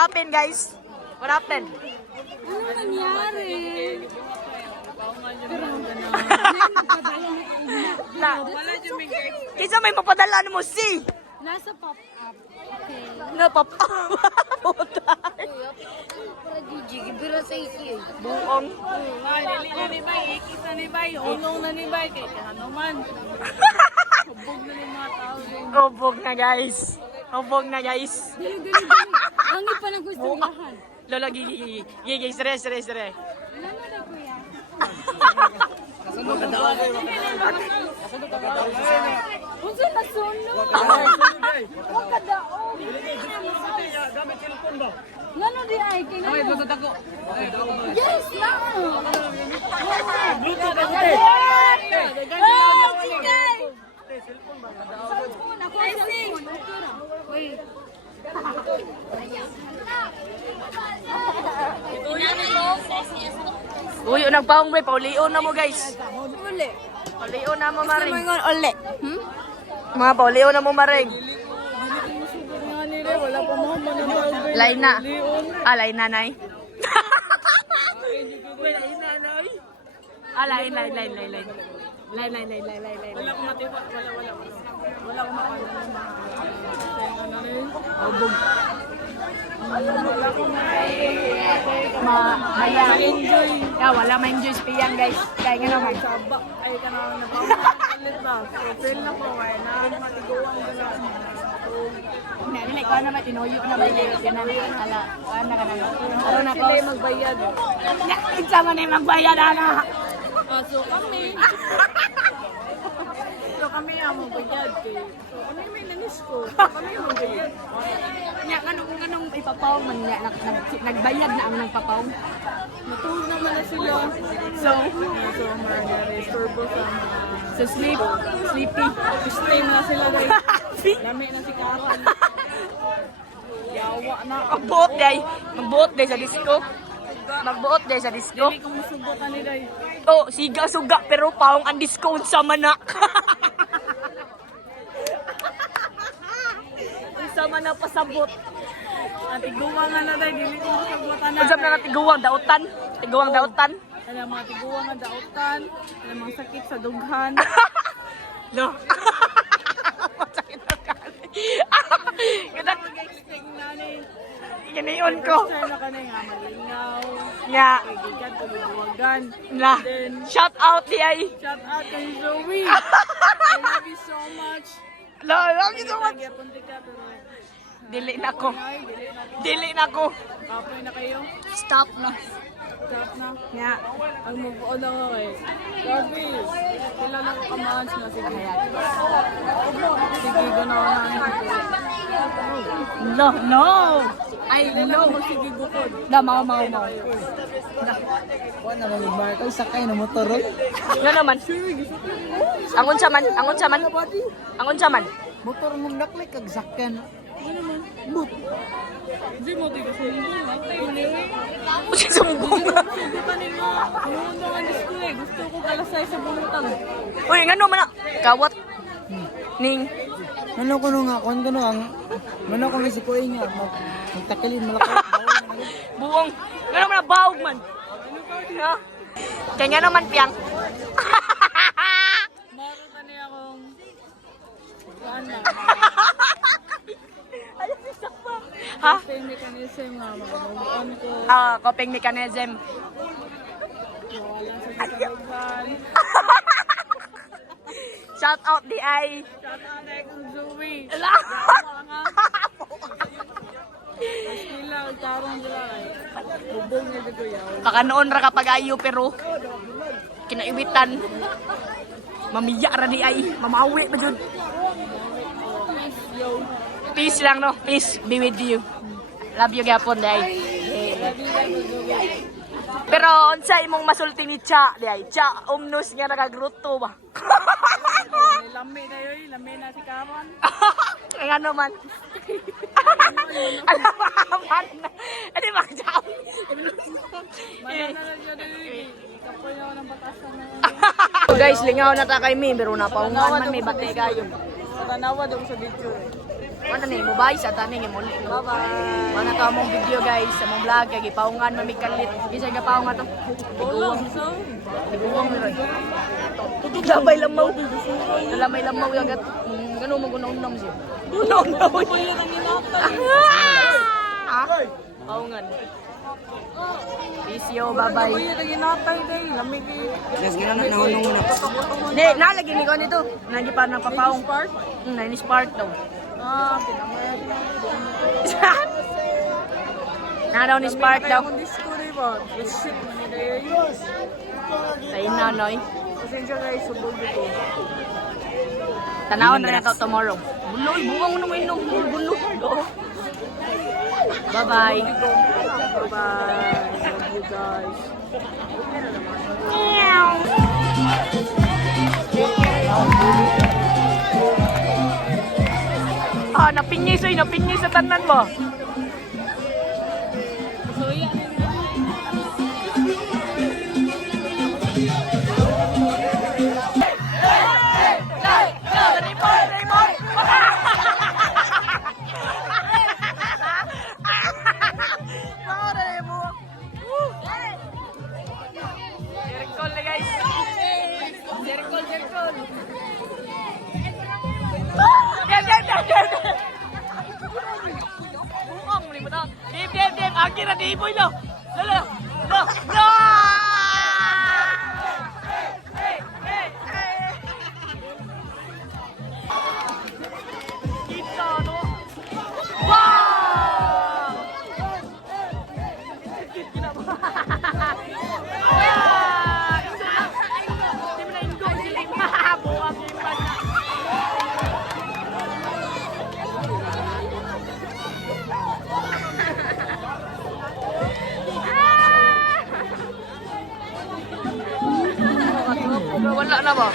happened, guys? What happened? Ano nangyari? La. Kisa may mapadala mo si. Nasa pop-up. Okay. Napapawag. Para gigi, bira sa isi. Buong. Ay, dili na ni Bay, ikis na ni Bay, unong na ni Bay, kay ano man. Hubog na ni mga tao. Ubog na, guys. Ubog na, guys. Dali. Hangit pa ng gusto lahat. Lola, gigi. Gigi, sere. Ano na kuya? Unsa na suno? Wa kadaog. Ngano di ay kay ngano? Yes na. Uy, nagpaong may paulion na mo, guys. Uli. Paulion na mo, maring. Mangon uli. Mga paulion na mo, maring. Nga nila, wala pa mo mananaw. Lain na. Lain nanay. Lain. Lain. Wala ko matiba, wala. Wala ko makakala. Ubog. Enjoy. Wala ma-enjoy spiyang, guys. Kaya nga naman. Sabak, ay ka na napakalit ba? Profil na po, ay na matiguang gala. Nalilay ko naman, tinuyo na ba yun? Ganun, ala, ano ka na. Araw na ko. Sila yung magbayad. Isa mo na yung magbayad, ano? So kami ang magbayad. So kami may nanis ko. Kami ang magbayad. Nga, anong ipapawag man nga, nagbayad na ang nagpapawag. Matulog naman na sila. So mangyari, turbo sa So, sleepy. stream na sila guys. Lami na si Karan. Yawa na. Magbuot day sa disco. Magbuot day sa disco. Dili kong musubukan ni Day. Oh, siga-suga, pero paong ang discount sa manak. Sa manak pasabot. At iguwa nga na Day, dili kong musubukan na. Usap na tiguwang dautan. Tiguwang dautan. Alam mga tiguwa nga dautan. Alam mga sakit sa dughan. No. Masakit na kali. Kita Mag-expect na ni. giniyon ko. Sir na ka na nga malingaw. Nga. Kay gigan ko luwagan. Na. Then, Shout out di ay. shout out kay Zoe. I love you so much. Love you so much. Punti ka pero Dili na ko. ay, dili na. Dili na ko. Kapoy na kayo. Stop na. Stop na. Nga. Ang move on ako eh. Gabi, kilala ko kamans na sige. Sige, ganawa na No. Ay, Hindi no. na magsige bukod. Mau. Kuha na mag-mark. Ay, sakay na motor. Nga naman. Angon sa man. Motor mong naklik, kag sakyan. Hindi mo di kasi hindi. Kasi sumbong na. Hindi pa nila. Mundo nga ni school eh. Gusto ko kalasay sa bulutan. Uy, nga naman na. Kawat. Ning. Ano ko nung nga, kung gano'n ang... Ano ko may sikuin nga, magtakalin, malaki. Bawal na Buong. Nga naman na baog man. Ha? Kaya nga naman, piyang. Maro ka niya akong... Ano? Ha? Same mechanism nga. Mag-move on ko. Coping mechanism. Wala sa kasalugan. Shout out di ay. Shout out kay Zoe. Ala. Yawa nga. Sila, tarong sila ay. Bubong niya dito yaw. Kakanoon ra kapag ayo pero kinaiwitan. Mamiya ra di ay. Mamawi ba jud? Peace lang no. Peace be with you. Love you gapon day. Pero unsa imong masulti ni Cha di ay? Cha umnos nga nagagruto ba? Lami na yun. Lami na si Karon. Nga naman. Alam man. Ano ba jam? Mana na lang yun. Ikapoy ako ng batasan na. So guys, lingaw na ta kay mi pero napaungan man may batay kayo. Sa tanawa doon sa video eh. Ano ni, mubay sa taning yung muli. Bye-bye. Mana to among video guys, sa mong vlog, kay gipaungan mamikalit. Gisa gipaungan to. Iguwang. Iguwang ni ron. Labay lamaw. Lamay lamaw yung gat. Gano mo gunong-unam siya. Gunong-unam. Ha? Paungan. Peace yo, bye-bye. Yes, gano'n na nahunong mo na. Di, nalagi ni ko nito. Nagi pa napapaong. Spark? Na spark daw. Na daw ni spark daw. Sa inanoy. Tanawon na nato tomorrow. Buloy, buwang mo naman inom. Buloy. Bye-bye. Bye-bye. Love you guys. Napingay sa tanan mo. Circle na guys. Circle. Bungong mo na. Dave. Akin na di boy no. Lalo. No. Kita no. Wow! Wala na ba?